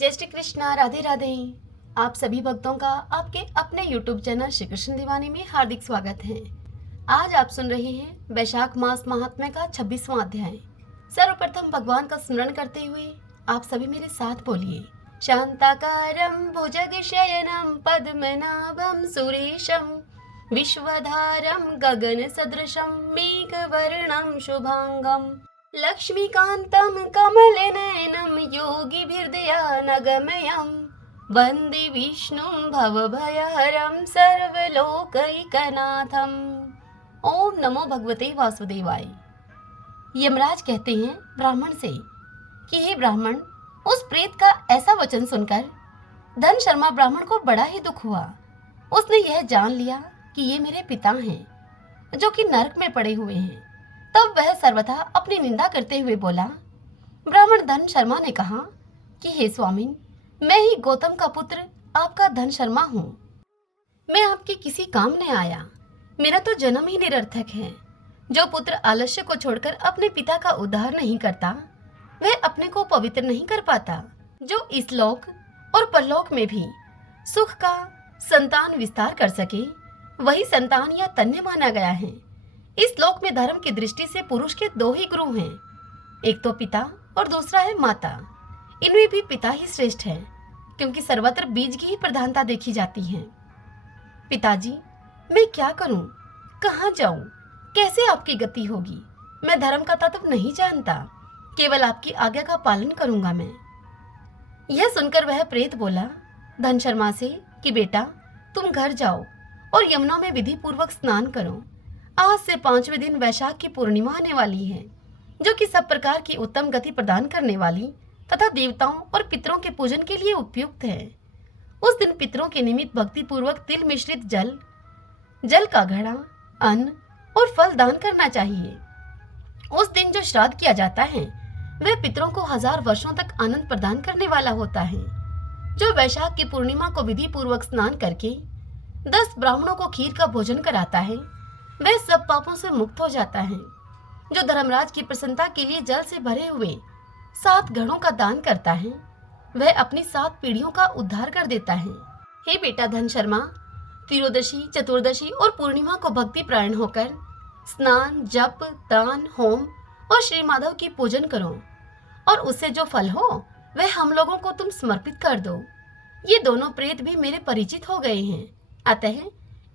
जय श्री कृष्णा, राधे राधे। आप सभी भक्तों का आपके अपने YouTube चैनल श्री कृष्ण दीवानी में हार्दिक स्वागत है। आज आप सुन रहे हैं वैशाख मास महात्म्य का 26वां अध्याय। सर्वप्रथम भगवान का स्मरण करते हुए आप सभी मेरे साथ बोलिए। शांताकारं भुजगशयनं पद्मनाभं सुरेशं विश्वधारं गगनसदृशं मेघवर्णं शुभांगं लक्ष्मीकान्तं कमलनयनं योगिभिर्दयानगमयं वन्दे विष्णुं भवभयहरं सर्वलोकैकनाथम्। ओम नमो भगवते वासुदेवाय। यमराज कहते हैं ब्राह्मण से कि हे ब्राह्मण, उस प्रेत का ऐसा वचन सुनकर धन शर्मा ब्राह्मण को बड़ा ही दुख हुआ। उसने यह जान लिया कि ये मेरे पिता हैं जो कि नरक में पड़े हुए हैं। तब वह सर्वथा अपनी निंदा करते हुए बोला। ब्राह्मण धन शर्मा ने कहा कि हे स्वामिन, मैं ही गौतम का पुत्र आपका धन शर्मा हूँ। मैं आपके किसी काम नहीं आया। मेरा तो जन्म ही निरर्थक है। जो पुत्र आलस्य को छोड़कर अपने पिता का उद्धार नहीं करता, वह अपने को पवित्र नहीं कर पाता। जो इस लोक और परलोक में भी सुख का संतान विस्तार कर सके, वही संतान या तन्य माना गया है। इस लोक में धर्म की दृष्टि से पुरुष के दो ही गुरु हैं, एक तो पिता और दूसरा है माता। इनमें भी पिता ही श्रेष्ठ है, क्योंकि सर्वत्र बीज की ही प्रधानता देखी जाती है। पिताजी, मैं क्या करूं, कहाँ जाऊं, कैसे आपकी गति होगी? मैं धर्म का तत्व नहीं जानता, केवल आपकी आज्ञा का पालन करूंगा मैं। यह सुनकर वह प्रेत बोला धन शर्मा से कि बेटा, तुम घर जाओ और यमुना में विधि पूर्वक स्नान करो। आज से 5वें दिन वैशाख की पूर्णिमा आने वाली है, जो कि सब प्रकार की उत्तम गति प्रदान करने वाली तथा देवताओं और पितरों के पूजन के लिए उपयुक्त है। उस दिन पितरों के निमित्त भक्ति पूर्वक तिल मिश्रित जल का घड़ा, अन्न और फल दान करना चाहिए। उस दिन जो श्राद्ध किया जाता है, वह पितरों को 1000 वर्षों तक आनंद प्रदान करने वाला होता है। जो वैशाख की पूर्णिमा को विधि पूर्वक स्नान करके 10 ब्राह्मणों को खीर का भोजन कराता है, वह सब पापों से मुक्त हो जाता है। जो धर्मराज की प्रसन्नता के लिए जल से भरे हुए 7 घड़ों का दान करता है, वह अपनी 7 पीढ़ियों का उद्धार कर देता है। हे बेटा धन शर्मा, त्रयोदशी, चतुर्दशी और पूर्णिमा को भक्ति प्रायण होकर स्नान, जप, दान, होम और श्री माधव की पूजन करो, और उससे जो फल हो वह हम लोगों को तुम समर्पित कर दो। ये दोनों प्रेत भी मेरे परिचित हो गए हैं, अतः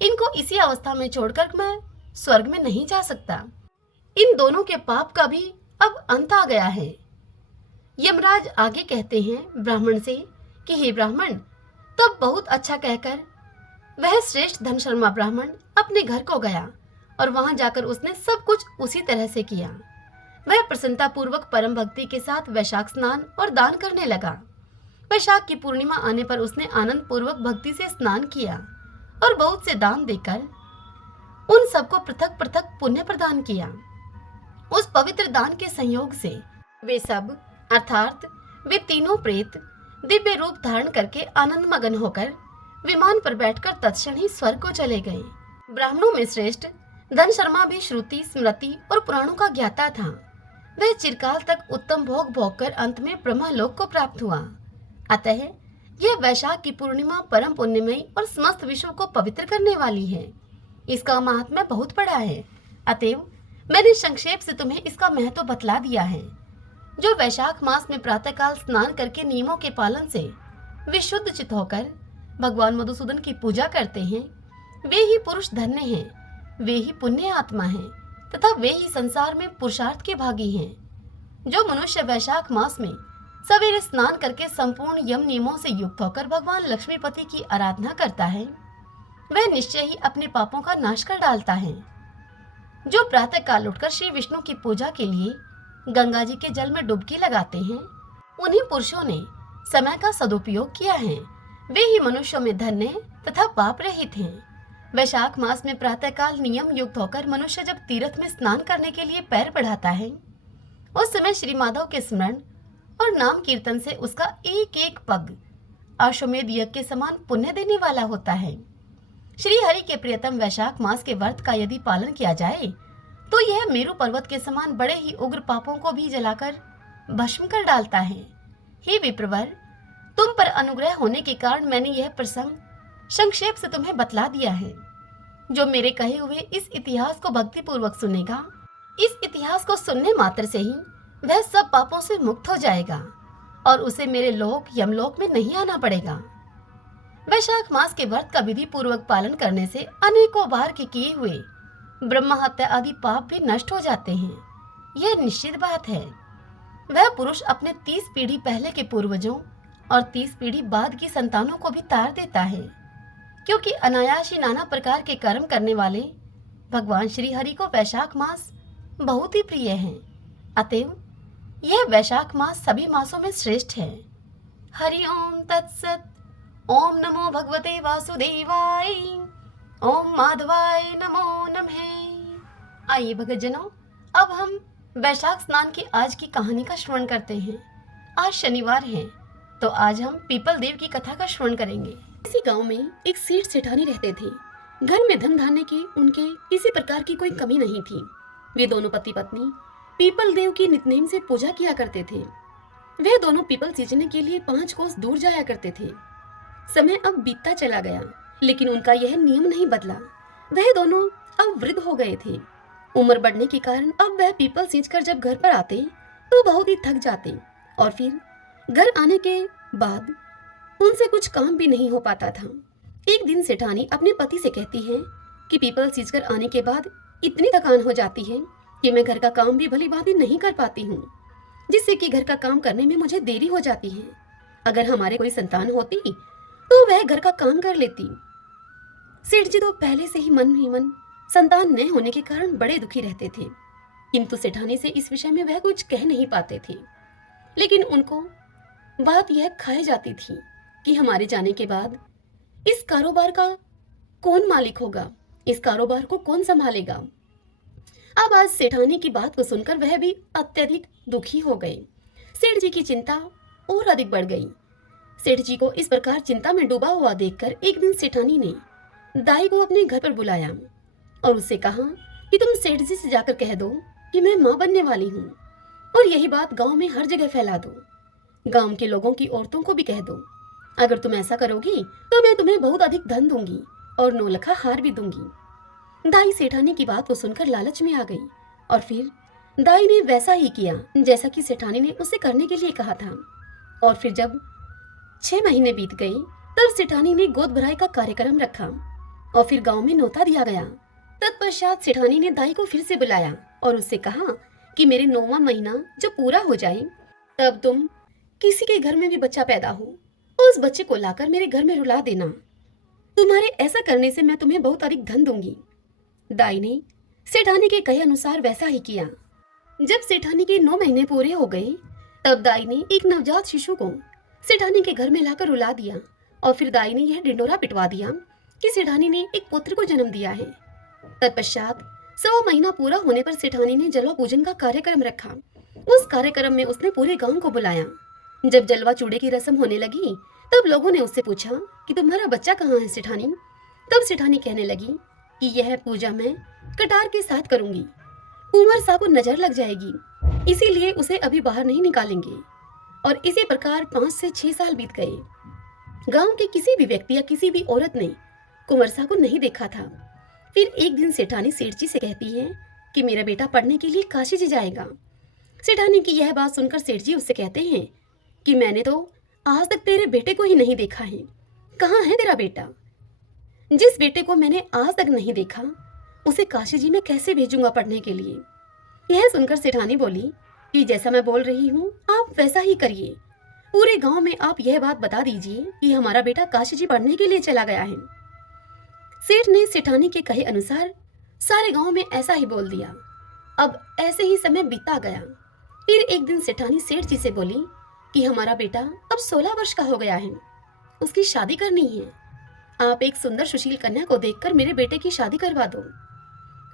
इनको इसी अवस्था में छोड़कर मैं स्वर्ग में नहीं जा सकता। इन दोनों के पाप का भी अब अंत आ गया है। यमराज आगे कहते हैं ब्राह्मण से कि हे ब्राह्मण, तब बहुत अच्छा कहकर वह श्रेष्ठ धन शर्मा ब्राह्मण अपने घर को गया, और वहां जाकर उसने सब कुछ उसी तरह से किया। वह प्रसन्नता पूर्वक परम भक्ति के साथ वैशाख स्नान और दान करने लगा। वैशाख की पूर्णिमा आने पर उसने आनंद पूर्वक भक्ति से स्नान किया और बहुत से दान देकर उन सबको पृथक पृथक पुण्य प्रदान किया। उस पवित्र दान के संयोग से वे सब, अर्थात वे तीनों प्रेत, दिव्य रूप धारण करके आनंद मगन होकर विमान पर बैठकर तत्क्षण ही स्वर्ग को चले गए। ब्राह्मणों में श्रेष्ठ धन शर्मा भी श्रुति, स्मृति और पुराणों का ज्ञाता था। वह चिरकाल तक उत्तम भोग भोग कर अंत में ब्रह्मलोक को प्राप्त हुआ। अतः यह वैशाख की पूर्णिमा परम पुण्यमयी और समस्त विश्व को पवित्र करने वाली है। इसका महात्म्य बहुत बड़ा है, अतएव मैंने संक्षेप से तुम्हें इसका महत्व बतला दिया है। जो वैशाख मास में प्रातःकाल स्नान करके नियमों के पालन से विशुद्ध चित होकर भगवान मधुसूदन की पूजा करते हैं, वे ही पुरुष धन्य हैं, वे ही पुण्य आत्मा हैं तथा वे ही संसार में पुरुषार्थ के भागी हैं। जो मनुष्य वैशाख मास में सवेरे स्नान करके संपूर्ण यम नियमों से युक्त होकर भगवान लक्ष्मीपति की आराधना करता है, वह निश्चय ही अपने पापों का नाश कर डालता है। जो प्रातः काल उठकर श्री विष्णु की पूजा के लिए गंगा जी के जल में डुबकी लगाते हैं, उन्हीं पुरुषों ने समय का सदुपयोग किया है। वे ही मनुष्यों में धन्य तथा पाप रहित हैं। वैशाख मास में प्रातः काल नियम युक्त होकर मनुष्य जब तीर्थ में स्नान करने के लिए पैर बढ़ाता है, उस समय श्री माधव के स्मरण और नाम कीर्तन से उसका एक एक पग अश्वमेध यज्ञ के समान पुण्य देने वाला होता है। श्री हरि के प्रियतम वैशाख मास के व्रत का यदि पालन किया जाए, तो यह मेरु पर्वत के समान बड़े ही उग्र पापों को भी जलाकर भस्म कर डालता है। हे विप्रवर, तुम पर अनुग्रह होने के कारण मैंने यह प्रसंग संक्षेप से तुम्हें बतला दिया है। जो मेरे कहे हुए इस इतिहास को भक्तिपूर्वक सुनेगा, इस इतिहास को सुनने मात्र से ही वह सब पापों से मुक्त हो जाएगा और उसे मेरे लोक यमलोक में नहीं आना पड़ेगा। वैशाख मास के व्रत का विधि पूर्वक पालन करने से अनेकों बार के किए हुए ब्रह्म हत्या आदि पाप भी नष्ट हो जाते हैं। यह निश्चित बात है। वह पुरुष अपने 30 पीढ़ी पहले के पूर्वजों और 30 पीढ़ी बाद की संतानों को भी तार देता है, क्योंकि अनायास ही नाना प्रकार के कर्म करने वाले भगवान श्री हरि को वैशाख मास बहुत ही प्रिय है। अतएव यह वैशाख मास सभी मासों में श्रेष्ठ है। हरि ओम तत्सत। ओम नमो भगवते वासुदेवाय। ओम माधवाय नमो नमः। आइए भक्तजनों, अब हम वैशाख स्नान की आज की कहानी का श्रवण करते हैं। आज शनिवार है, तो आज हम पीपल देव की कथा का श्रवण करेंगे। इसी गांव में एक सेठ सेठानी रहते थे। घर में धन धान्य की उनके किसी प्रकार की कोई कमी नहीं थी। वे दोनों पति पत्नी पीपल देव की नित्यनेम से पूजा किया करते थे। वे दोनों पीपल सींचने के लिए 5 कोस दूर जाया करते थे। समय अब बीतता चला गया, लेकिन उनका यह नियम नहीं बदला। वह दोनों अब वृद्ध हो गए थे। उम्र बढ़ने के कारण अब वह पीपल सींचकर जब घर पर आते तो बहुत ही थक जाते और फिर घर आने के बाद उनसे कुछ काम भी नहीं हो पाता था। एक दिन सेठानी अपने पति से कहती है कि पीपल सींचकर आने के बाद इतनी थकान हो जाती है कि मैं घर का काम भी भली भांति नहीं कर पाती हूँ, जिससे कि घर का काम करने में मुझे देरी हो जाती है। अगर हमारे कोई संतान होती तो वह घर का काम कर लेती। सेठ जी तो पहले से ही मन संतान न होने के कारण बड़े दुखी रहते थे, किंतु सेठानी से इस विषय में वह कुछ कह नहीं पाते थे। लेकिन उनको बात यह खाई जाती थी कि हमारे जाने के बाद इस कारोबार का कौन मालिक होगा, इस कारोबार को कौन संभालेगा। अब आज सेठानी की बात को सुनकर वह भी अत्यधिक दुखी हो गए। सेठ जी की चिंता और अधिक बढ़ गई। सेठ जी को इस प्रकार चिंता में डूबा हुआ देखकर एक दिन सेठानी ने दाई को अपने घर पर बुलाया और उससे कहा कि तुम सेठ जी से जाकर कह दो कि मैं माँ बनने वाली हूँ और यही बात गांव में हर जगह फैला दो। गांव के लोगों की औरतों को भी कह दो। अगर तुम ऐसा करोगी तो मैं तुम्हें बहुत अधिक धन दूंगी और 9 लखा हार भी दूंगी। दाई सेठानी की बात को सुनकर लालच में आ गई और फिर दाई ने वैसा ही किया जैसा कि सेठानी ने उसे करने के लिए कहा था। और फिर जब 6 महीने बीत गए तब सेठानी ने गोद भराई का कार्यक्रम रखा और फिर गांव में न्योता दिया गया। तत्पश्चात सेठानी ने दाई को फिर से बुलाया और उससे कहा कि मेरे 9वां महीना जब पूरा हो जाए तब तुम किसी के घर में भी बच्चा पैदा हो उस बच्चे को लाकर मेरे घर में रुला देना। तुम्हारे ऐसा करने से मैं तुम्हें बहुत अधिक धन दूंगी। दाई ने सेठानी के कहे अनुसार वैसा ही किया। जब सेठानी के 9 महीने पूरे हो गए तब दाई ने एक नवजात शिशु को सेठानी के घर में लाकर रुला दिया और फिर दाई ने यह ढिंडोरा पिटवा दिया कि सेठानी ने एक पुत्र को जन्म दिया है। तत्पश्चात 100 महीना पूरा होने पर सेठानी ने जलवा पूजन का कार्यक्रम रखा। उस कार्यक्रम में उसने पूरे गांव को बुलाया। जब जलवा चूड़े की रस्म होने लगी तब लोगों ने उससे पूछा कि तुम्हारा बच्चा कहाँ है सेठानी। तब सेठानी कहने लगी कि यह पूजा मैं कटार के साथ करूंगी। कुंवर सा को नजर लग जाएगी, इसीलिए उसे अभी बाहर नहीं निकालेंगे। और इसी प्रकार 5 से 6 साल बीत गए। गांव के किसी भी व्यक्ति या किसी भी औरत ने कुंवरसा को नहीं देखा था। फिर एक दिन सेठानी सेठ जी से कहती है कि मेरा बेटा पढ़ने के लिए काशी जी जाएगा। सेठानी की यह बात सुनकर सेठ जी उससे कहते हैं कि मैंने तो आज तक तेरे बेटे को ही नहीं देखा है। कहाँ है तेरा बेटा? जिस बेटे को मैंने आज तक नहीं देखा उसे काशी जी में कैसे भेजूंगा पढ़ने के लिए। यह सुनकर सेठानी बोली कि जैसा मैं बोल रही हूँ आप वैसा ही करिए। पूरे गांव में आप यह बात बता दीजिए कि हमारा बेटा काशी जी पढ़ने के लिए चला गया है। सेठ ने सेठानी के कहे अनुसार सारे गांव में ऐसा ही बोल दिया। अब ऐसे ही समय बीता गया। फिर एक दिन सेठानी सेठ जी से बोली कि हमारा बेटा अब 16 वर्ष का हो गया है, उसकी शादी करनी है। आप एक सुंदर सुशील कन्या को देखकर मेरे बेटे की शादी करवा दो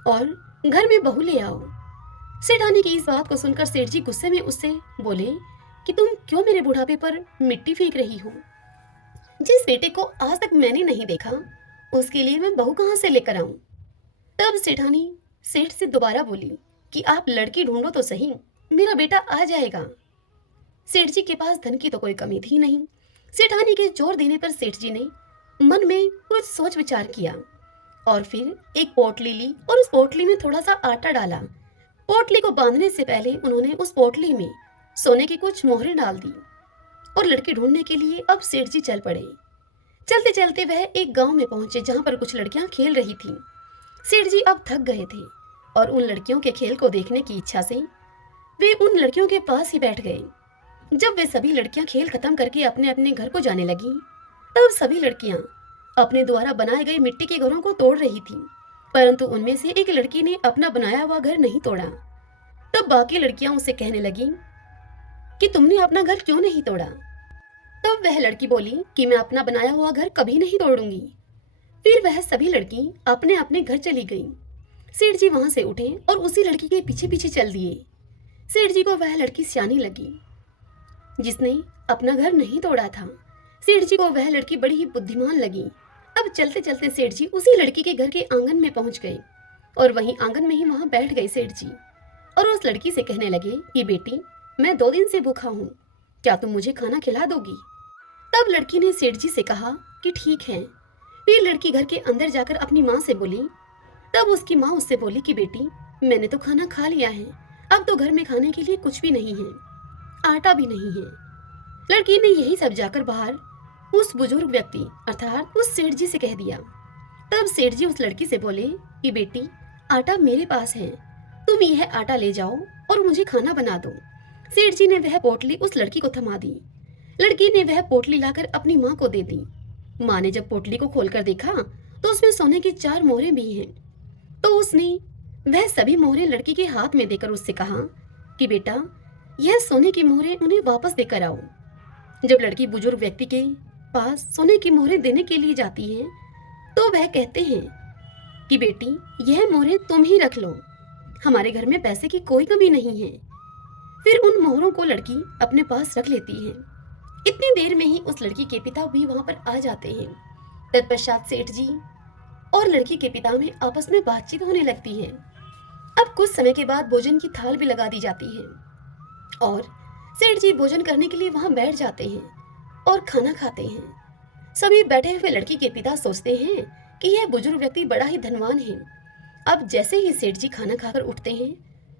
और घर में बहू ले आओ। सेठानी की इस बात को सुनकर सेठ जी गुस्से में उससे बोले कि तुम क्यों मेरे बुढ़ापे पर मिट्टी फेंक रही हो? जिस बेटे को आज तक मैंने नहीं देखा उसके लिए मैं बहू कहाँ से लेकर आऊं? तब सेठानी सेठ से दोबारा बोली कि आप लड़की ढूंढो तो सही, मेरा बेटा आ जाएगा। सेठ जी के पास धन की तो कोई कमी थी नहीं। सेठानी के जोर देने पर सेठ जी ने मन में कुछ सोच विचार किया और फिर एक पोटली ली और उस पोटली में थोड़ा सा आटा डाला। पोटली को बांधने से पहले उन्होंने उस पोटली में सोने की कुछ मोहरें डाल दी और लड़की ढूंढने के लिए अब सेठ जी चल पड़े। चलते चलते वह एक गांव में पहुंचे जहां पर कुछ लड़कियां खेल रही थीं। सेठ जी अब थक गए थे और उन लड़कियों के खेल को देखने की इच्छा से वे उन लड़कियों के पास ही बैठ गए। जब वे सभी लड़कियां खेल खत्म करके अपने अपने घर को जाने लगी, तब सभी लड़कियां अपने द्वारा बनाए गए मिट्टी के घरों को तोड़ रही थीं, परंतु उनमें से एक लड़की ने अपना बनाया हुआ घर नहीं तोड़ा। तब बाकी लड़कियां उससे कहने लगी कि तुमने अपना घर क्यों नहीं तोड़ा? तब वह लड़की बोली कि मैं अपना बनाया हुआ घर कभी नहीं तोड़ूंगी। फिर वह सभी लड़की अपने अपने घर चली गई। सेठ जी वहां से उठे और उसी लड़की के पीछे पीछे चल दिए। सेठ जी को वह लड़की सियानी लगी जिसने अपना घर नहीं तोड़ा था। सेठ जी को वह लड़की बड़ी ही बुद्धिमान लगी। अब चलते चलते सेठ जी उसी लड़की के घर के आंगन में पहुंच गए और वहीं आंगन में ही वहां बैठ गए सेठ जी और उस लड़की से कहने लगे कि बेटी, मैं 2 दिन से भूखा हूँ, क्या तुम मुझे खाना खिला दोगी? तब लड़की ने सेठ जी से कहा कि ठीक है। फिर लड़की घर के अंदर जाकर अपनी माँ से बोली। तब उसकी माँ उससे बोली कि बेटी, मैंने तो खाना खा लिया है, अब तो घर में खाने के लिए कुछ भी नहीं है, आटा भी नहीं है। लड़की ने यही सब जाकर बाहर उस बुजुर्ग व्यक्ति अर्थात उस सेठ जी से कह दिया। तब सेठ जी उस लड़की से बोले कि बेटी, आटा मेरे पास है, तुम यह आटा ले जाओ और मुझे खाना बना दो। सेठ जी ने वह पोटली उस लड़की को थमा दी। लड़की ने वह पोटली लाकर अपनी माँ को दे दी। माँ ने जब पोटली को खोलकर देखा तो उसमें सोने की 4 मोहरें भी हैं। तो उसने वह सभी मोहरें लड़की के हाथ में देकर उससे कहा कि बेटा, यह सोने की मोहरें उन्हें वापस देकर आओ। जब लड़की बुजुर्ग व्यक्ति के पास सोने की मोहरें देने के लिए जाती है तो वह कहते हैं कि बेटी, यह मोहरें तुम ही रख लो, हमारे घर में पैसे की कोई कमी नहीं है। फिर उन मोहरों को लड़की अपने पास रख लेती है। इतनी देर में ही उस लड़की के पिता भी वहां पर आ जाते हैं। तत्पश्चात सेठ जी और लड़की के पिता में आपस में बातचीत होने लगती है। अब कुछ समय के बाद भोजन की थाल भी लगा दी जाती है और सेठ जी भोजन करने के लिए वहां बैठ जाते हैं और खाना खाते हैं। सभी बैठे हुए लड़की के पिता सोचते हैं कि यह बुजुर्ग व्यक्ति बड़ा ही धनवान है। अब जैसे ही सेठ जी खाना खाकर उठते हैं,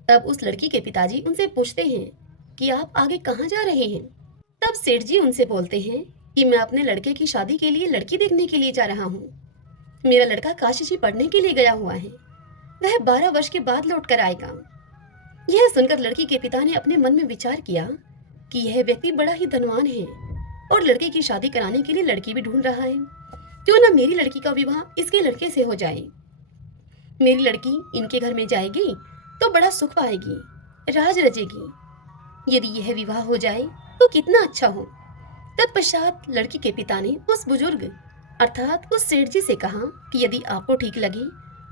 तब उस लड़की के पिताजी उनसे पूछते हैं कि आप आगे कहाँ जा रहे हैं? तब सेठ जी उनसे बोलते हैं कि मैं अपने लड़के की शादी के लिए लड़की देखने के लिए जा रहा हूँ। मेरा लड़का काशी जी पढ़ने के लिए गया हुआ है, वह 12 वर्ष के बाद लौट कर आएगा। यह सुनकर लड़की के पिता ने अपने मन में विचार किया कि यह व्यक्ति बड़ा ही धनवान है और लड़के की शादी कराने के लिए लड़की भी ढूंढ रहा है। क्यों ना मेरी लड़की का विवाह इसके लड़के से हो जाए। मेरी लड़की इनके घर में जाएगी तो बड़ा सुख पाएगी, राज रचेगी। यदि यह विवाह हो जाए तो कितना अच्छा हो। तत्पश्चात लड़की के पिता ने उस बुजुर्ग अर्थात उस सेठ जी से कहा कि यदि आपको ठीक लगे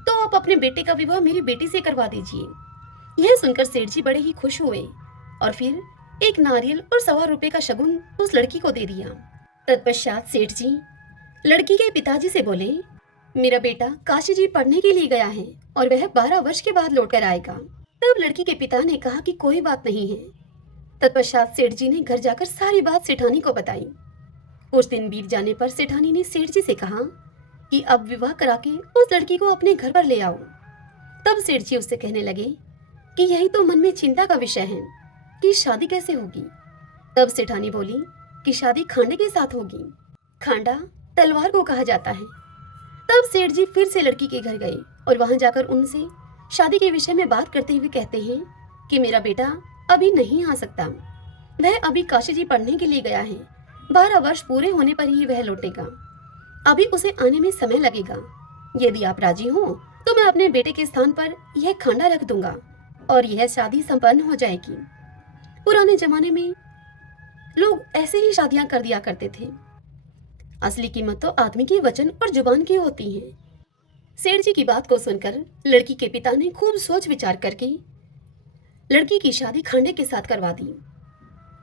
तो आप अपने बेटे का विवाह मेरी बेटी से करवा दीजिए। यह सुनकर सेठ जी बड़े ही खुश हुए और फिर एक नारियल और 1.25 रुपए का शगुन उस लड़की को दे दिया। तत्पश्चात सेठ जी लड़की के पिताजी से बोले, मेरा बेटा काशी जी पढ़ने के लिए गया है और वह 12 वर्ष के बाद लौट कर आएगा। तब लड़की के पिता ने कहा कि कोई बात नहीं है। तत्पश्चात सेठ जी ने घर जाकर सारी बात सेठानी को बताई। कुछ दिन बीत जाने पर सेठानी ने सेठ जी से कहा कि अब विवाह करा के उस लड़की को अपने घर पर ले आओ। तब सेठ जी उससे कहने लगे कि यही तो मन में चिंता का विषय है कि शादी कैसे होगी। तब सेठानी बोली कि शादी खांडे के साथ होगी। खांडा तलवार को कहा जाता है। तब सेठ जी फिर से लड़की के घर गए और वहां जाकर उनसे शादी के विषय में बात करते हुए कहते हैं कि मेरा बेटा अभी नहीं आ सकता, वह अभी काशी जी पढ़ने के लिए गया है। 12 वर्ष पूरे होने पर ही वह लौटेगा, अभी उसे आने में समय लगेगा। यदि आप राजी हो तो मैं अपने बेटे के स्थान पर यह खांडा रख दूंगा और यह शादी संपन्न हो जाएगी। पुराने जमाने में लोग ऐसे ही शादियां कर दिया करते थे। असली कीमत तो आदमी की वचन और जुबान की होती है। सेठ जी की बात को सुनकर लड़की के पिता ने खूब सोच विचार करके लड़की की शादी खांडे के साथ करवा दी।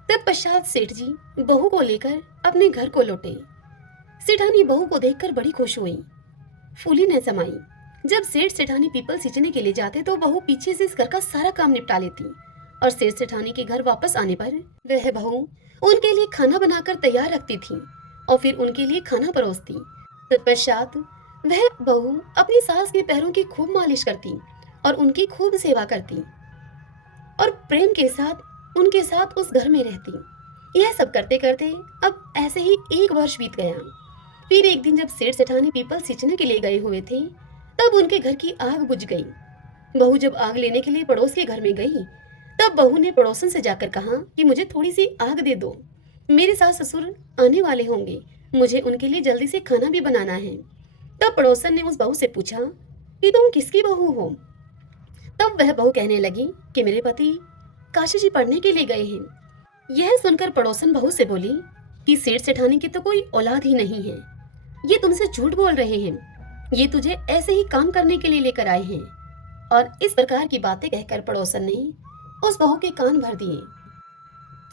तत्पश्चात सेठ जी बहू को लेकर अपने घर को लौटे। सेठानी बहू को देखकर बड़ी खुश हुई, फूली न समाई। जब सेठ सेठानी पीपल सींचने के लिए जाते तो बहू पीछे से इस घर का सारा काम निपटा लेती और सेठ सेठानी के घर वापस आने पर वह बहू उनके लिए खाना बनाकर तैयार रखती थी और फिर उनके लिए खाना परोसती। तत्पश्चात वह बहू अपनी सास के पैरों की खूब मालिश करती और उनकी खूब सेवा करती और प्रेम के साथ उनके साथ उस घर में रहती। यह सब करते करते अब ऐसे ही 1 वर्ष बीत गया। फिर एक दिन जब सेठ सेठानी पीपल सींचने के लिए गए हुए थे, तब उनके घर की आग बुझ गई। बहू जब आग लेने के लिए पड़ोस के घर में गई, तब बहू ने पड़ोसन से जाकर कहा कि मुझे थोड़ी सी आग दे दो, मेरे सास ससुर आने वाले होंगे, मुझे उनके लिए जल्दी से खाना भी बनाना है। तब पड़ोसन ने उस बहू से पूछा कि तुम किसकी बहू हो। तब वह बहू कहने लगी कि मेरे पति काशी जी पढ़ने के लिए गए हैं। यह सुनकर पड़ोसन बहू से बोली कि सेठ सेठानी की तो कोई औलाद ही नहीं है, ये तुमसे झूठ बोल रहे हैं, ये तुझे ऐसे ही काम करने के लिए लेकर आए हैं। और इस प्रकार की बातें कहकर पड़ोसन ने उस बहू के कान भर दिए।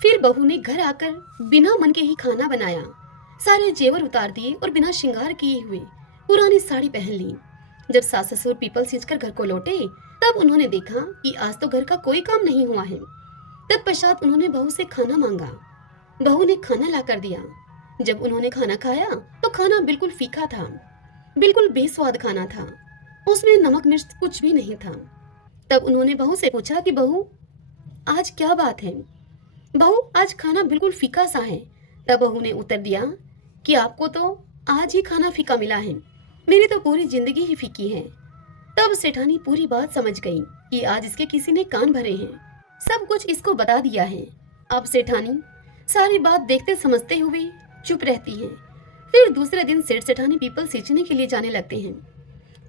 फिर बहू ने घर आकर बिना मन के ही खाना बनाया, सारे जेवर उतार दिए और बिना श्रृंगार किए हुए पुरानी साड़ी पहन ली। जब सास ससुर पीपल सींचकर घर को लौटे, तब उन्होंने देखा कि आज तो घर का कोई काम नहीं हुआ है। तत्पश्चात उन्होंने बहू से खाना मांगा। बहू ने खाना लाकर दिया। जब उन्होंने खाना खाया तो खाना बिल्कुल फीका था, बिल्कुल बेस्वाद खाना था, उसमें नमक मिर्च कुछ भी नहीं था। तब उन्होंने बहू से पूछा कि बहू आज क्या बात है, बहू आज खाना बिल्कुल फीका सा है। तब बहू ने उत्तर दिया कि आपको तो आज ही खाना फीका मिला है, मेरी तो पूरी जिंदगी ही फीकी है। तब सेठानी पूरी बात समझ गई कि आज इसके किसी ने कान भरे हैं, सब कुछ इसको बता दिया है। अब सेठानी सारी बात देखते समझते हुए चुप रहती है। फिर दूसरे दिन सेठ सेठानी पीपल सींचने के लिए जाने लगते हैं।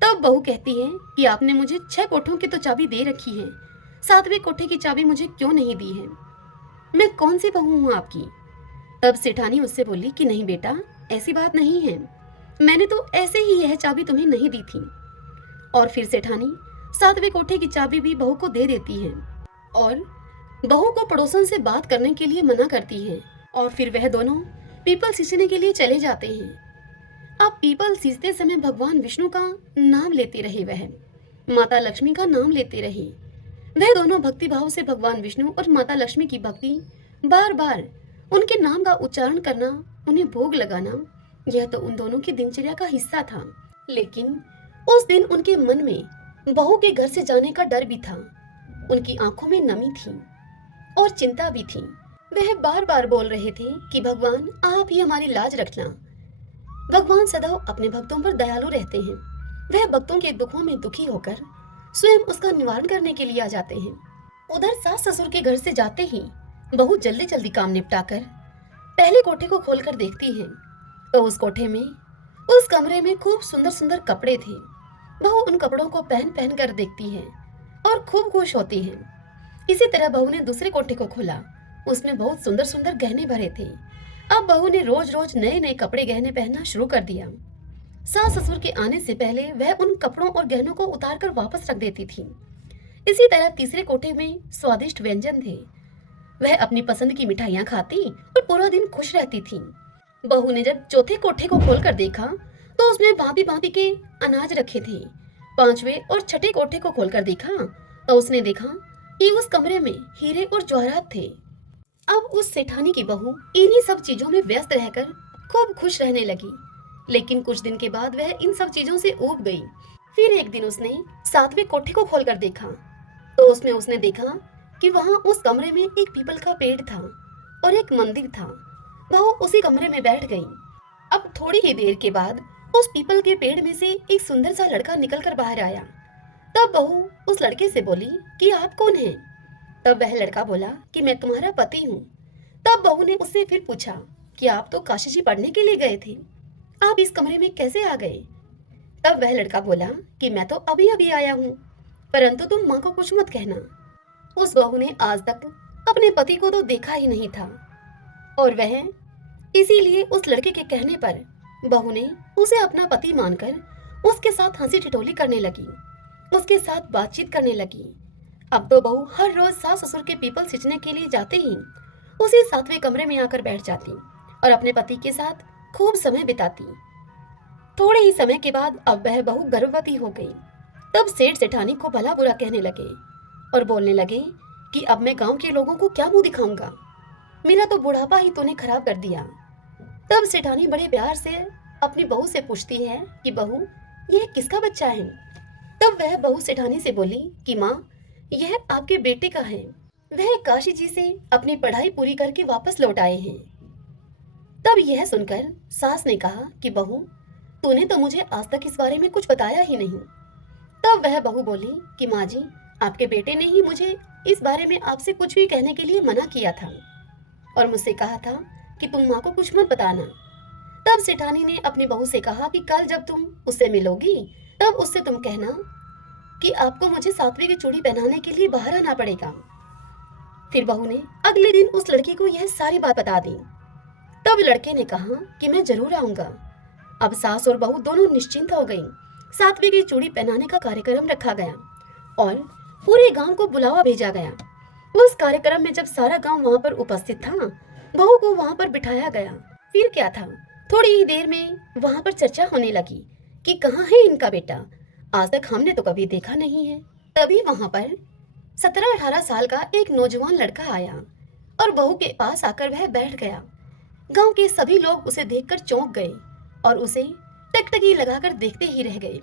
तब बहू कहती है कि आपने मुझे 6 कोठों की तो चाबी दे रखी है, 7वें कोठे की चाबी मुझे क्यों नहीं दी है, मैं कौन सी बहू हूँ आपकी। तब सेठानी उससे बोली कि नहीं बेटा, ऐसी बात नहीं है, मैंने तो ऐसे ही यह चाबी तुम्हें नहीं दी थी। और फिर सेठानी 7वें कोठे की चाबी भी बहू को दे देती है और बहू को पड़ोसन से बात करने के लिए मना करती है। और फिर वह दोनों पीपल सींचने के लिए चले जाते हैं। अब पीपल सींचते समय भगवान विष्णु का नाम लेते रहे, वह माता लक्ष्मी का नाम लेते रहे। वह दोनों भक्ति भाव से भगवान विष्णु और माता लक्ष्मी की भक्ति, बार बार उनके नाम का उच्चारण करना, उन्हें भोग लगाना, यह तो उन दोनों की दिनचर्या का हिस्सा था। लेकिन उस दिन उनके मन में बहू के घर से जाने का डर भी था, उनकी आंखों में नमी थी और चिंता भी थी। वह बार बार बोल रहे थे कि भगवान आप ही हमारी लाज रखना। भगवान सदैव अपने भक्तों पर दयालु रहते हैं। वह भक्तों के दुखों में दुखी होकर स्वयं उसका निवारण करने के लिए आ जाते हैं। उधर सास ससुर के घर से जाते ही बहू जल्दी जल्दी काम निपटाकर पहले कोठे को खोलकर देखती है तो उस कोठे में, उस कमरे में खूब सुंदर सुंदर कपड़े थे। बहू उन कपड़ों को पहन पहन कर देखती है और खूब खुश होती है। इसी तरह बहू ने दूसरे कोठे को खोला, उसमें बहुत सुंदर सुंदर गहने भरे थे। अब बहू ने रोज रोज नए नए कपड़े गहने पहनना शुरू कर दिया। सास ससुर के आने से पहले वह उन कपड़ों और गहनों को उतार कर वापस रख देती थी। इसी तरह तीसरे कोठे में स्वादिष्ट व्यंजन थे। वह अपनी पसंद की मिठाइयाँ खाती और पूरा दिन खुश रहती थी। बहू ने जब चौथे कोठे को खोलकर देखा तो उसमें भांति भांति के अनाज रखे थे। पांचवें और छठे कोठे को खोलकर देखा तो उसने देखा कि उस कमरे में हीरे और जवाहरात थे। अब उस सेठानी की बहू इन्हीं सब चीजों में व्यस्त रहकर खूब खुश रहने लगी। लेकिन कुछ दिन के बाद वह इन सब चीजों से ऊब गई। फिर एक दिन उसने 7वें कोठे को खोलकर देखा तो उसमें उसने देखा कि वहां उस कमरे में एक पीपल का पेड़ था और एक मंदिर था। बहू उसी कमरे में बैठ गई। अब थोड़ी ही देर के बाद उस पीपल के पेड़ में से एक सुंदर सा लड़का निकलकर बाहर आया। तब बहू उस लड़के से बोली कि आप कौन हैं? तब वह लड़का बोला कि मैं तुम्हारा पति हूँ। तब बहू ने उससे फिर पूछा कि आप तो काशी जी पढ़ने के लिए गए थे, आप इस कमरे में कैसे आ गए? तब वह लड़का बोला कि मैं तो अभी अभी आया हूँ, परंतु तुम माँ को कुछ मत कहना। उस बहू ने आज तक अपने पति को तो देखा ही नहीं था और वह इसीलिए उस लड़के के कहने पर बहू ने उसे अपना पति मानकर उसके साथ हंसी ठिठोली करने लगी, उसके साथ बातचीत करने लगी। अब तो बहू हर रोज सास ससुर के पीपल सींचने के लिए जाते ही उसी 7वें कमरे में आकर बैठ जाती और अपने पति के साथ खूब समय बिताती। थोड़े ही समय के बाद अब वह बहू गर्भवती हो गई। तब सेठ सेठानी को भला बुरा कहने लगे और बोलने लगे कि अब मैं गांव के लोगों को क्या मुंह दिखाऊंगा। मेरा तो बुढ़ापा ही तूने खराब कर दिया। तब सेठानी बड़े प्यार से अपनी बहू से पूछती है कि बहू, यह किसका बच्चा है? तब वह बहू सेठानी से बोली कि माँ, यह आपके बेटे का है। वह काशी जी से अपनी पढ़ाई पूरी करके वापस लौट आए हैं। तब यह सुनकर सास ने कहा कि बहू, तूने तो मुझे आज तक इस बारे में कुछ बताया ही नहीं। तब वह बहू बोली कि माँ जी, आपके बेटे ने ही मुझे इस बारे में आपसे कुछ भी कहने के लिए मना किया था और मुझसे कहा था कि तुम माँ को कुछ मत बताना। तब सेठानी ने अपनी बहू से कहा कि कल जब तुम उससे मिलोगी तब उससे तुम कहना कि आपको मुझे सातवीं की चूड़ी पहनाने के लिए बाहर आना पड़ेगा। फिर बहू ने अगले दिन उस लड़की को यह सारी बात बता दी। तब लड़के ने कहा कि मैं जरूर आऊंगा। अब सास और बहू दोनों निश्चिंत हो गईं। सातवीं की चूड़ी पहनाने का कार्यक्रम रखा गया और पूरे गांव को बुलावा भेजा गया। उस कार्यक्रम में जब सारा गांव वहां पर उपस्थित था, बहू को वहां पर बिठाया गया। फिर क्या था, थोड़ी ही देर में वहां पर चर्चा होने लगी कि कहाँ है इनका बेटा, आज तक हमने तो कभी देखा नहीं है। तभी वहां पर 17-18 साल का एक नौजवान लड़का आया और बहू के पास आकर वह बैठ गया। गांव के सभी लोग उसे देखकर चौंक गए और उसे टकटकी लगाकर देखते ही रह गए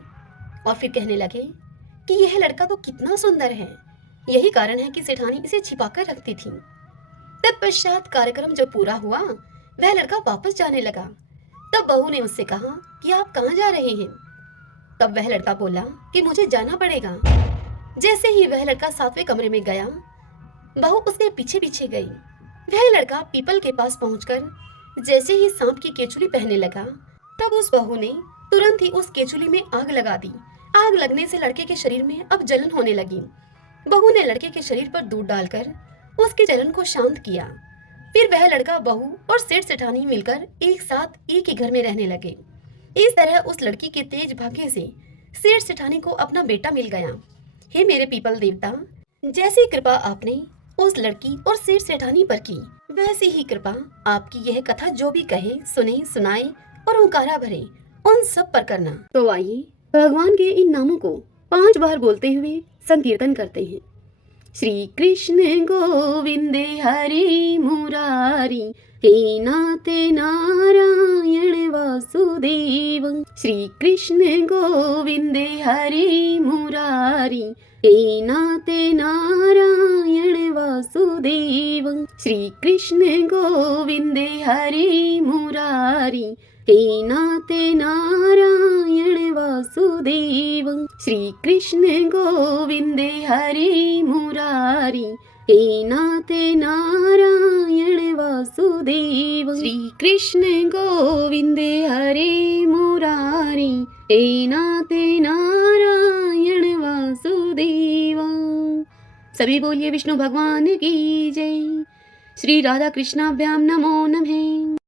और फिर कहने लगे कि यह लड़का तो कितना सुंदर है, यही कारण है कि सेठानी इसे छिपाकर रखती थी। तत्पश्चात कार्यक्रम जब पूरा हुआ, वह लड़का वापस जाने लगा। तब बहू ने उससे कहा कि आप कहाँ जा रहे हैं? तब वह लड़का बोला कि मुझे जाना पड़ेगा। जैसे ही वह लड़का सातवें कमरे में गया, बहू उसके पीछे पीछे गई। वह लड़का पीपल के पास पहुंचकर जैसे ही सांप की केचुली पहनने लगा, तब उस बहू ने तुरंत ही उस केचुली में आग लगा दी। आग लगने से लड़के के शरीर में अब जलन होने लगी। बहू ने लड़के के शरीर पर दूध डालकर उसके जलन को शांत किया। फिर वह लड़का, बहू और सेठ सेठानी मिलकर एक साथ एक ही घर में रहने लगे। इस तरह उस लड़की के तेज भाग्य से सेठ सेठानी को अपना बेटा मिल गया। हे मेरे पीपल देवता, जैसी कृपा आपने उस लड़की और सेठ सेठानी पर की, वैसी ही कृपा आपकी यह कथा जो भी कहे, सुने, सुनाए और ओंकारा भरे, उन सब पर करना। तो आइए भगवान के इन नामों को 5 बार बोलते हुए संकीर्तन करते हैं। श्री कृष्ण गोविंद हरि मुरारी, हे नाथ नारायण वासुदेव। श्री कृष्ण गोविंद हरि मुरारी, हे नाथ नारायण वासुदेव। श्री कृष्ण गोविंद हरि मुरारी, हे नाथ नारायण वासुदेव। श्री कृष्ण गोविंद हरि मुरारी, हे नाथ नारायण वासुदेव। श्री कृष्ण गोविंद हरि मुरारी, हे नाथ नारायण वासुदेव। सभी बोलिए विष्णु भगवान की जय। श्री राधा कृष्णाभ्याम नमो नमः।